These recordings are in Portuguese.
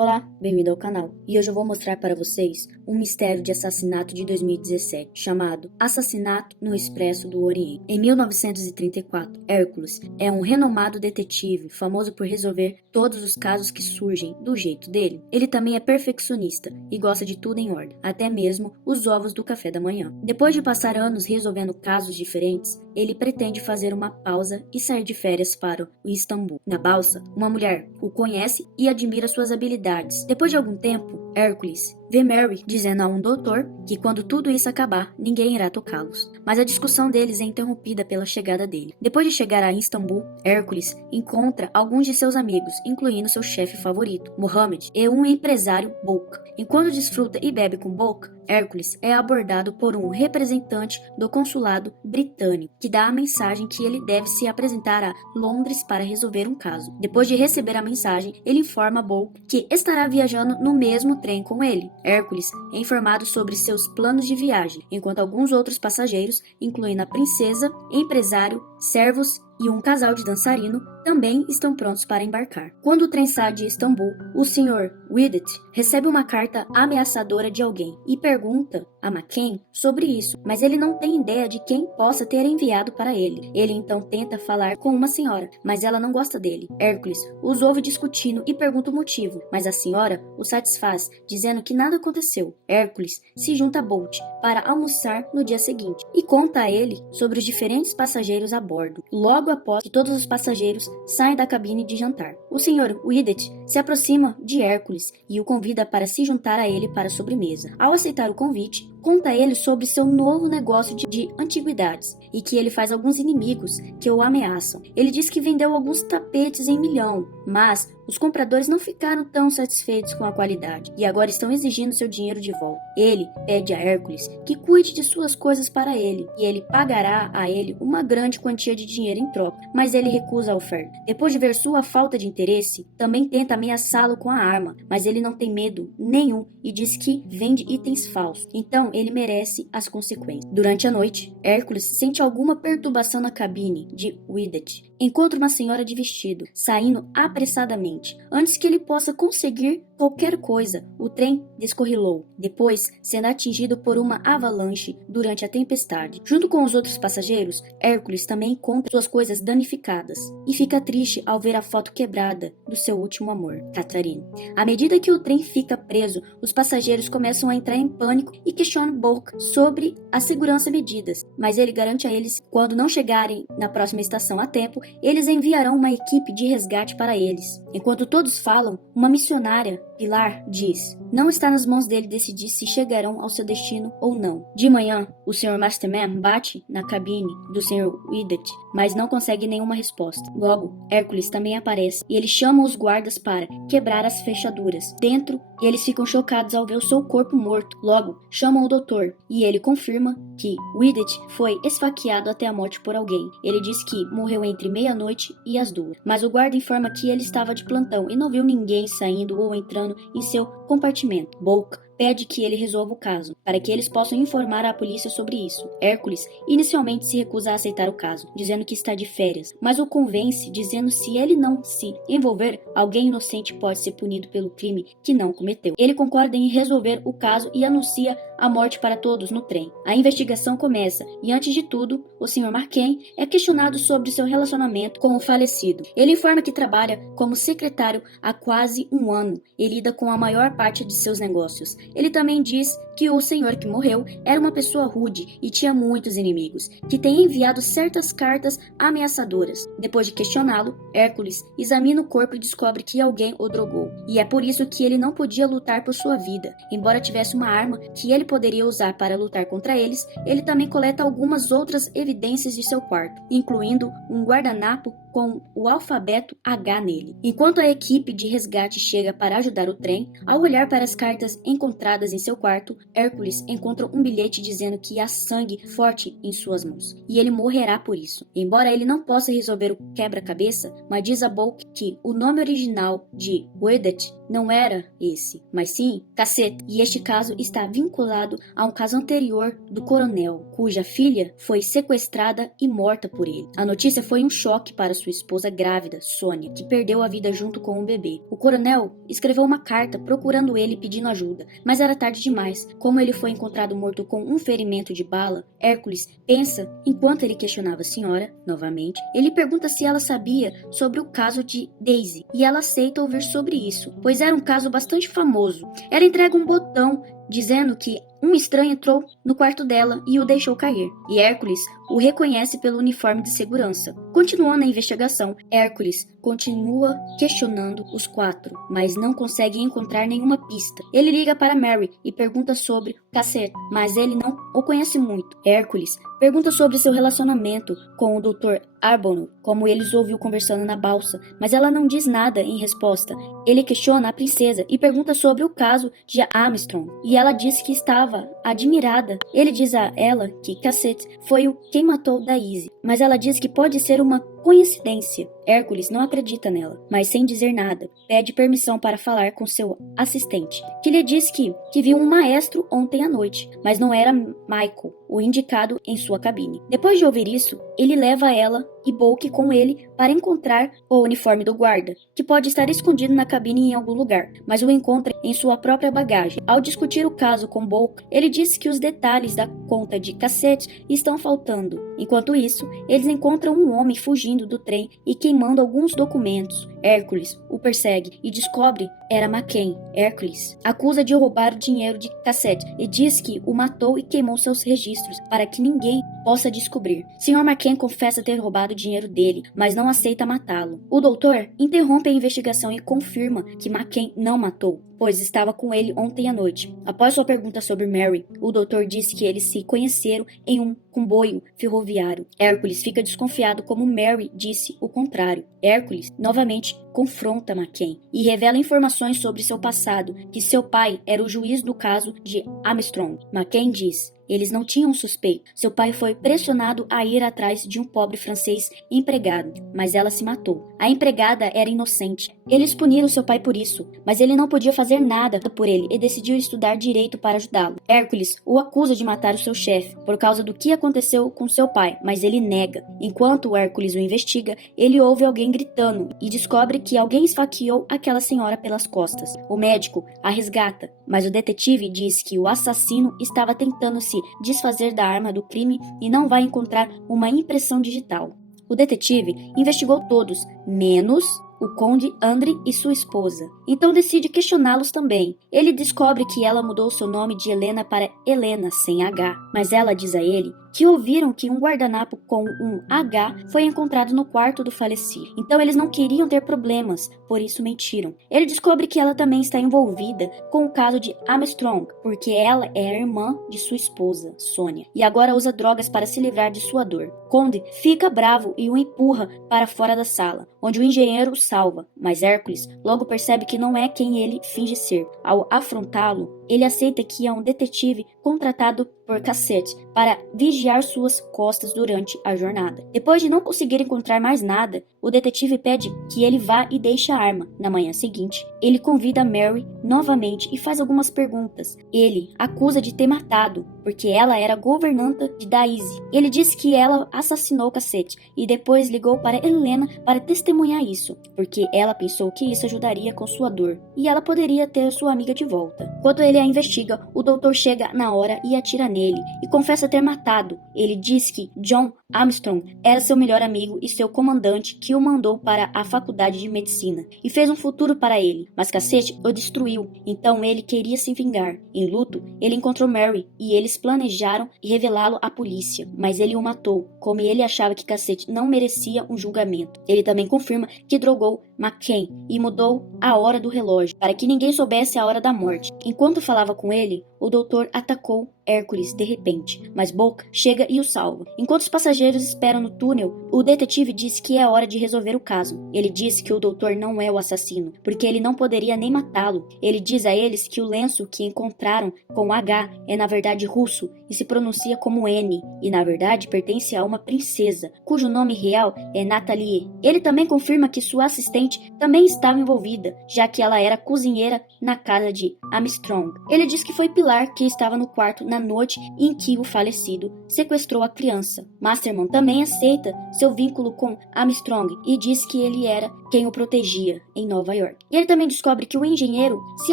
Olá, bem-vindo ao canal. E hoje eu vou mostrar para vocês um mistério de assassinato de 2017, chamado Assassinato no Expresso do Oriente. Em 1934, Hércules é um renomado detetive, famoso por resolver todos os casos que surgem do jeito dele. Ele também é perfeccionista e gosta de tudo em ordem, até mesmo os ovos do café da manhã. Depois de passar anos resolvendo casos diferentes, ele pretende fazer uma pausa e sair de férias para o Istambul. Na balsa, uma mulher o conhece e admira suas habilidades. Depois de algum tempo, Hércules vê Mary dizendo a um doutor que quando tudo isso acabar, ninguém irá tocá-los. Mas a discussão deles é interrompida pela chegada dele. Depois de chegar a Istambul, Hércules encontra alguns de seus amigos, incluindo seu chefe favorito, Mohammed, e um empresário, Bouk. Enquanto desfruta e bebe com Bouk, Hércules é abordado por um representante do consulado britânico, que dá a mensagem que ele deve se apresentar a Londres para resolver um caso. Depois de receber a mensagem, ele informa Bouk que estará viajando no mesmo trem com ele. Hércules é informado sobre seus planos de viagem, enquanto alguns outros passageiros, incluindo a princesa, empresário, servos e um casal de dançarino, também estão prontos para embarcar. Quando o trem sai de Istambul, o Sr. Widget recebe uma carta ameaçadora de alguém e pergunta a McCain sobre isso, mas ele não tem ideia de quem possa ter enviado para ele. Ele então tenta falar com uma senhora, mas ela não gosta dele. Hércules os ouve discutindo e pergunta o motivo, mas a senhora o satisfaz, dizendo que nada aconteceu. Hércules se junta a Bolt para almoçar no dia seguinte e conta a ele sobre os diferentes passageiros a bordo. Logo após que todos os passageiros saem da cabine de jantar, o Sr. Widget se aproxima de Hércules e o convida para se juntar a ele para a sobremesa. Ao aceitar o convite, conta a ele sobre seu novo negócio de antiguidades e que ele faz alguns inimigos que o ameaçam. Ele diz que vendeu alguns tapetes em milhão, mas os compradores não ficaram tão satisfeitos com a qualidade e agora estão exigindo seu dinheiro de volta. Ele pede a Hércules que cuide de suas coisas para ele e ele pagará a ele uma grande quantia de dinheiro em troca, mas ele recusa a oferta. Depois de ver sua falta de interesse, também tenta ameaçá-lo com a arma, mas ele não tem medo nenhum e diz que vende itens falsos, então ele merece as consequências. Durante a noite, Hércules sente alguma perturbação na cabine de Widget. Encontra uma senhora de vestido, saindo apressadamente. Antes que ele possa conseguir qualquer coisa, o trem descorrilou, depois sendo atingido por uma avalanche durante a tempestade. Junto com os outros passageiros, Hércules também encontra suas coisas danificadas e fica triste ao ver a foto quebrada do seu último amor, Catherine. À medida que o trem fica preso, os passageiros começam a entrar em pânico e questionam Bouk sobre as segurança medidas, mas ele garante a eles que quando não chegarem na próxima estação a tempo, eles enviarão uma equipe de resgate para eles. Enquanto todos falam, uma missionária, Pilar, diz: não está nas mãos dele decidir se chegarão ao seu destino ou não. De manhã, o Sr. Masterman bate na cabine do Sr. Widget, mas não consegue nenhuma resposta. Logo, Hércules também aparece e ele chama os guardas para quebrar as fechaduras dentro e eles ficam chocados ao ver o seu corpo morto. Logo, chamam o doutor e ele confirma que Widget foi esfaqueado até a morte por alguém. Ele diz que morreu entre meia-noite e as 2, mas o guarda informa que ele estava de plantão e não viu ninguém saindo ou entrando em seu compartimento. Bouk pede que ele resolva o caso, para que eles possam informar a polícia sobre isso. Hércules inicialmente se recusa a aceitar o caso, dizendo que está de férias, mas o convence, dizendo se ele não se envolver, alguém inocente pode ser punido pelo crime que não cometeu. Ele concorda em resolver o caso e anuncia a morte para todos no trem. A investigação começa e, antes de tudo, o Sr. McCain é questionado sobre seu relacionamento com o falecido. Ele informa que trabalha como secretário há quase um ano e lida com a maior parte de seus negócios. Ele também diz que o senhor que morreu era uma pessoa rude e tinha muitos inimigos, que tem enviado certas cartas ameaçadoras. Depois de questioná-lo, Hércules examina o corpo e descobre que alguém o drogou, e é por isso que ele não podia lutar por sua vida. Embora tivesse uma arma que ele poderia usar para lutar contra eles, ele também coleta algumas outras evidências de seu quarto, incluindo um guardanapo com o alfabeto H nele. Enquanto a equipe de resgate chega para ajudar o trem, ao olhar para as cartas encontradas em seu quarto, Hércules encontra um bilhete dizendo que há sangue forte em suas mãos, e ele morrerá por isso. Embora ele não possa resolver o quebra-cabeça, mas diz a Bouk que o nome original de Widget não era esse, mas sim Cacete, e este caso está vinculado vinculado a um caso anterior do coronel, cuja filha foi sequestrada e morta por ele. A notícia foi um choque para sua esposa grávida, Sônia, que perdeu a vida junto com o bebê. O coronel escreveu uma carta procurando ele e pedindo ajuda, mas era tarde demais. Como ele foi encontrado morto com um ferimento de bala, Hércules pensa, enquanto ele questionava a senhora, novamente, ele pergunta se ela sabia sobre o caso de Daisy, e ela aceita ouvir sobre isso, pois era um caso bastante famoso. Ela entrega um botão dizendo que um estranho entrou no quarto dela e o deixou cair, e Hércules o reconhece pelo uniforme de segurança. Continuando a investigação, Hércules continua questionando os quatro, mas não consegue encontrar nenhuma pista. Ele liga para Mary e pergunta sobre Cassette, mas ele não o conhece muito. Hércules pergunta sobre seu relacionamento com o Dr. Arbuthnot, como eles ouviu conversando na balsa, mas ela não diz nada em resposta. Ele questiona a princesa e pergunta sobre o caso de Armstrong, e ela diz que estava admirada. Ele diz a ela que Cassette foi quem matou Daisy, mas ela diz que pode ser uma coincidência. Hércules não acredita nela, mas sem dizer nada, pede permissão para falar com seu assistente, que lhe diz que viu um maestro ontem à noite, mas não era Michael, o indicado em sua cabine. Depois de ouvir isso, ele leva ela e Bulk com ele para encontrar o uniforme do guarda, que pode estar escondido na cabine em algum lugar, mas o encontra em sua própria bagagem. Ao discutir o caso com Bulk, ele diz que os detalhes da conta de Cassette estão faltando. Enquanto isso, eles encontram um homem fugindo do trem e queimando alguns documentos. Hércules o persegue e descobre era McCain. Hércules acusa de roubar o dinheiro de Cassette e diz que o matou e queimou seus registros para que ninguém possa descobrir. Sr. McCain confessa ter roubado o dinheiro dele, mas não aceita matá-lo. O doutor interrompe a investigação e confirma que McCain não matou, pois estava com ele ontem à noite. Após sua pergunta sobre Mary, o doutor disse que eles se conheceram em um comboio ferroviário. Hércules fica desconfiado como Mary disse o contrário. Hércules novamente confronta McCain e revela informações sobre seu passado, que seu pai era o juiz do caso de Armstrong. McCain diz: eles não tinham suspeito. Seu pai foi pressionado a ir atrás de um pobre francês empregado, mas ela se matou. A empregada era inocente. Eles puniram seu pai por isso, mas ele não podia fazer nada por ele e decidiu estudar direito para ajudá-lo. Hércules o acusa de matar o seu chefe por causa do que aconteceu com seu pai, mas ele nega. Enquanto Hércules o investiga, ele ouve alguém gritando e descobre que alguém esfaqueou aquela senhora pelas costas. O médico a resgata, mas o detetive diz que o assassino estava tentando se desfazer da arma do crime e não vai encontrar uma impressão digital. O detetive investigou todos, menos o conde Andre e sua esposa. Então decide questioná-los também. Ele descobre que ela mudou seu nome de Helena para Helena, sem H, mas ela diz a ele que ouviram que um guardanapo com um H foi encontrado no quarto do falecido. Então eles não queriam ter problemas, por isso mentiram. Ele descobre que ela também está envolvida com o caso de Armstrong, porque ela é a irmã de sua esposa, Sônia, e agora usa drogas para se livrar de sua dor. Conde fica bravo e o empurra para fora da sala, onde o engenheiro o salva, mas Hércules logo percebe que não é quem ele finge ser. Ao afrontá-lo, ele aceita que é um detetive contratado por Cassette para vigiar suas costas durante a jornada. Depois de não conseguir encontrar mais nada, o detetive pede que ele vá e deixe a arma. Na manhã seguinte, ele convida Mary novamente e faz algumas perguntas. Ele acusa de ter matado, porque ela era governanta de Daisy. Ele diz que ela assassinou Cassette e depois ligou para Helena para testemunhar isso, porque ela pensou que isso ajudaria com sua dor e ela poderia ter sua amiga de volta. Quando ele a investiga, o doutor chega na hora e atira nele e confessa ter matado. Ele diz que John Armstrong era seu melhor amigo e seu comandante que o mandou para a faculdade de medicina e fez um futuro para ele, mas Cassette o destruiu, então ele queria se vingar. Em luto, ele encontrou Mary e eles planejaram revelá-lo à polícia, mas ele o matou, como ele achava que Cassette não merecia um julgamento. Ele também confirma que drogou McCain e mudou a hora do relógio para que ninguém soubesse a hora da morte. Enquanto falava com ele, o doutor atacou Hércules de repente, mas Bulk chega e o salva. Enquanto os passageiros esperam no túnel, o detetive diz que é hora de resolver o caso. Ele diz que o doutor não é o assassino, porque ele não poderia nem matá-lo. Ele diz a eles que o lenço que encontraram com H é na verdade russo e se pronuncia como N, e na verdade pertence a uma princesa, cujo nome real é Natalie. Ele também confirma que sua assistente provavelmente também estava envolvida, já que ela era cozinheira na casa de Armstrong. Ele diz que foi Pilar que estava no quarto na noite em que o falecido sequestrou a criança. Masterman também aceita seu vínculo com Armstrong e diz que ele era quem o protegia em Nova York. E ele também descobre que o engenheiro se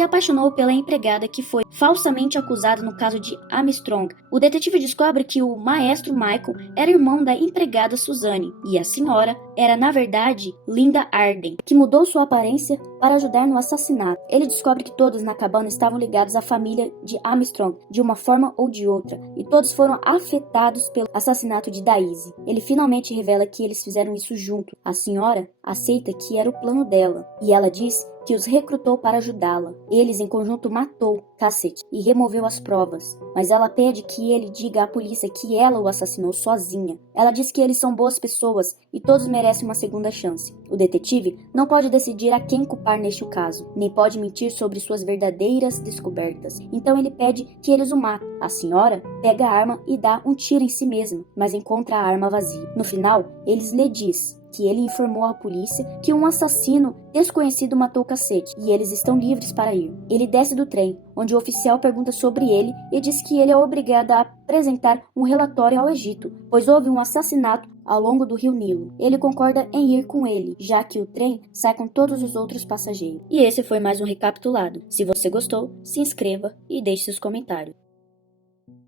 apaixonou pela empregada que foi falsamente acusada no caso de Armstrong. O detetive descobre que o maestro Michael era irmão da empregada Suzanne e a senhora era, na verdade, Linda Arden, que mudou sua aparência para ajudar no assassinato. Ele descobre que todos na cabana estavam ligados à família de Armstrong, de uma forma ou de outra, e todos foram afetados pelo assassinato de Daisy. Ele finalmente revela que eles fizeram isso junto. A senhora aceita que era o plano dela, e ela diz que os recrutou para ajudá-la. Eles, em conjunto, matou Cassett e removeu as provas, mas ela pede que ele diga à polícia que ela o assassinou sozinha. Ela diz que eles são boas pessoas e todos merecem uma segunda chance. O detetive não pode decidir a quem culpar neste caso, nem pode mentir sobre suas verdadeiras descobertas. Então ele pede que eles o matem. A senhora pega a arma e dá um tiro em si mesma, mas encontra a arma vazia. No final, eles lhe diz que ele informou à polícia que um assassino desconhecido matou Cassett e eles estão livres para ir. Ele desce do trem, onde o oficial pergunta sobre ele e diz que ele é obrigado a apresentar um relatório ao Egito, pois houve um assassinato ao longo do rio Nilo. Ele concorda em ir com ele, já que o trem sai com todos os outros passageiros. E esse foi mais um recapitulado. Se você gostou, se inscreva e deixe seus comentários.